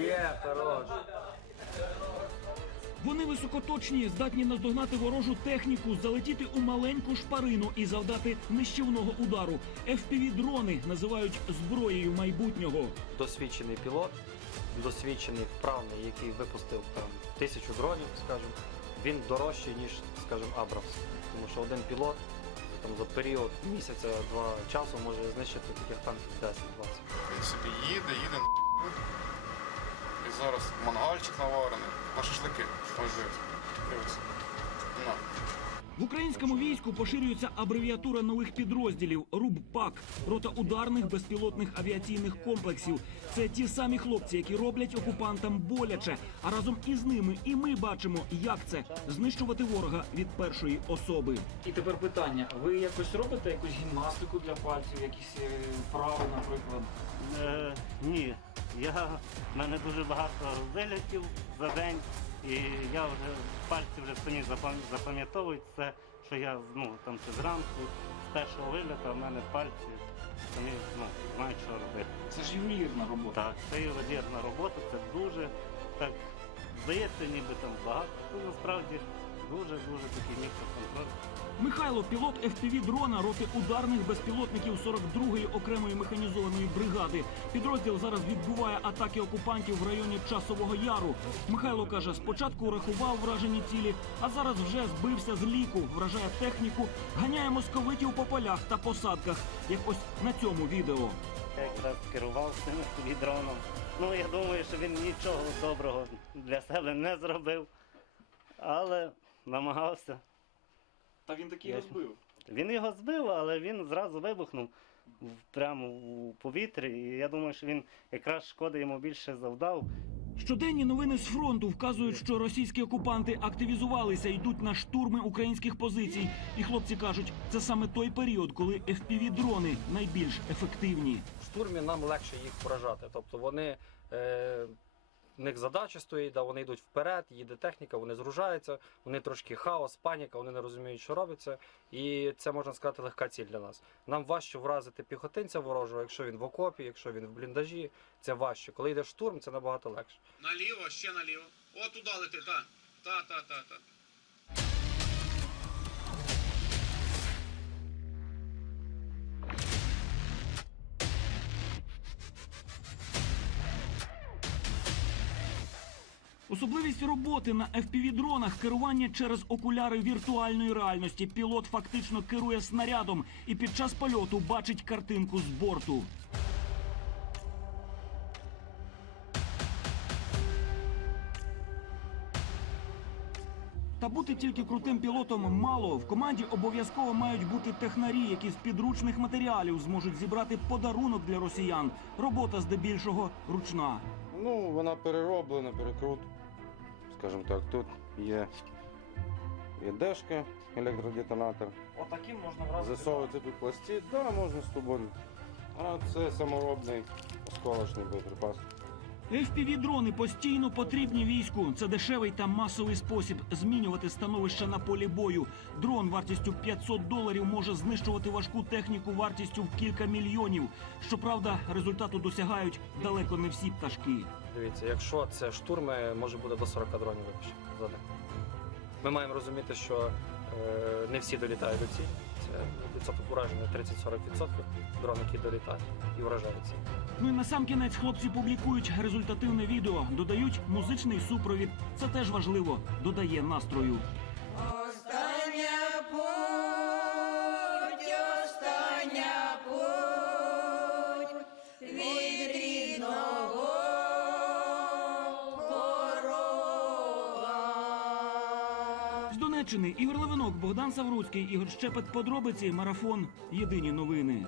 Є, хорош. Вони високоточні, здатні наздогнати ворожу техніку, залетіти у маленьку шпарину і завдати нищівного удару. fpv дрони називають зброєю майбутнього. Досвідчений пілот, досвідчений вправний, який випустив там тисячу дронів, скажімо, він дорожчий ніж, скажімо, Абрамс, тому що один пілот там за період місяця-два часу може знищити таких танків 10-20. Він собі їде, їде на і зараз мангальчик наварений, на шашлики. Ось дивись. Дивись. На. В українському війську поширюється абревіатура нових підрозділів РУБ-ПАК – рота ударних безпілотних авіаційних комплексів. Це ті самі хлопці, які роблять окупантам боляче. А разом із ними і ми бачимо, як це знищувати ворога від першої особи. І тепер питання: ви якось робите якусь гімнастику для пальців, якісь е, вправи, наприклад? Е, ні, я, в мене дуже багато вилітів за день, і я вже пальці вже самі запам- запам'ятовують це, що я ну, там чи зранку, з першого виліту в мене пальці самі ну, знають, що робити. Це ж ювелірна робота. Так, це ювелірна робота, це дуже так здається, ніби там багато. Ну, насправді дуже-дуже такий мікроконтроль. Михайло, пілот fpv дрона роти ударних безпілотників 42-ї окремої механізованої бригади. Підрозділ зараз відбуває атаки окупантів в районі часового яру. Михайло каже, спочатку рахував вражені цілі, а зараз вже збився з ліку, вражає техніку, ганяє московитів по полях та посадках, як ось на цьому відео. Я якраз керував цим відроном. Ну, я думаю, що він нічого доброго для себе не зробив, але намагався. Та він такий Я- розбив. Він його збив, але він зразу вибухнув в- прямо у повітрі. І я думаю, що він якраз шкоди йому більше завдав. Щоденні новини з фронту вказують, що російські окупанти активізувалися, йдуть на штурми українських позицій. І хлопці кажуть, це саме той період, коли fpv дрони найбільш ефективні. В штурмі нам легше їх поражати. Тобто вони. Е, в них задача стоїть, да, вони йдуть вперед, їде техніка, вони зружаються, вони трошки хаос, паніка, вони не розуміють, що робиться. І це можна сказати легка ціль для нас. Нам важче вразити піхотинця ворожого, якщо він в окопі, якщо він в бліндажі, це важче. Коли йде штурм, це набагато легше. Наліво, ще наліво. О, туди лети, та. Та, та, та, та. Особливість роботи на fpv дронах керування через окуляри віртуальної реальності. Пілот фактично керує снарядом і під час польоту бачить картинку з борту. Та бути тільки крутим пілотом мало. В команді обов'язково мають бути технарі, які з підручних матеріалів зможуть зібрати подарунок для росіян. Робота здебільшого ручна. Ну, вона перероблена, перекрут. Скажімо так, тут є, є дешка, електродетонатор. Отаким можна вразити. Засовувати тут пластид, да, можна з тобою. А це саморобний осколочний боєприпас. Fpv дрони постійно потрібні війську. Це дешевий та масовий спосіб змінювати становище на полі бою. Дрон вартістю 500 доларів може знищувати важку техніку вартістю в кілька мільйонів. Щоправда, результату досягають далеко не всі пташки. Дивіться, якщо це штурми, може бути до 40 дронів за день. Ми маємо розуміти, що е, не всі долітають до цілі. Відсоток ураження 30-40% дрон, який долітає і вражаються. Ну і на сам кінець хлопці публікують результативне відео, додають музичний супровід. Це теж важливо, додає настрою. Донеччини Ігор Левинок, Богдан Савруцький, Ігор Щепет. Подробиці. Марафон. Єдині новини.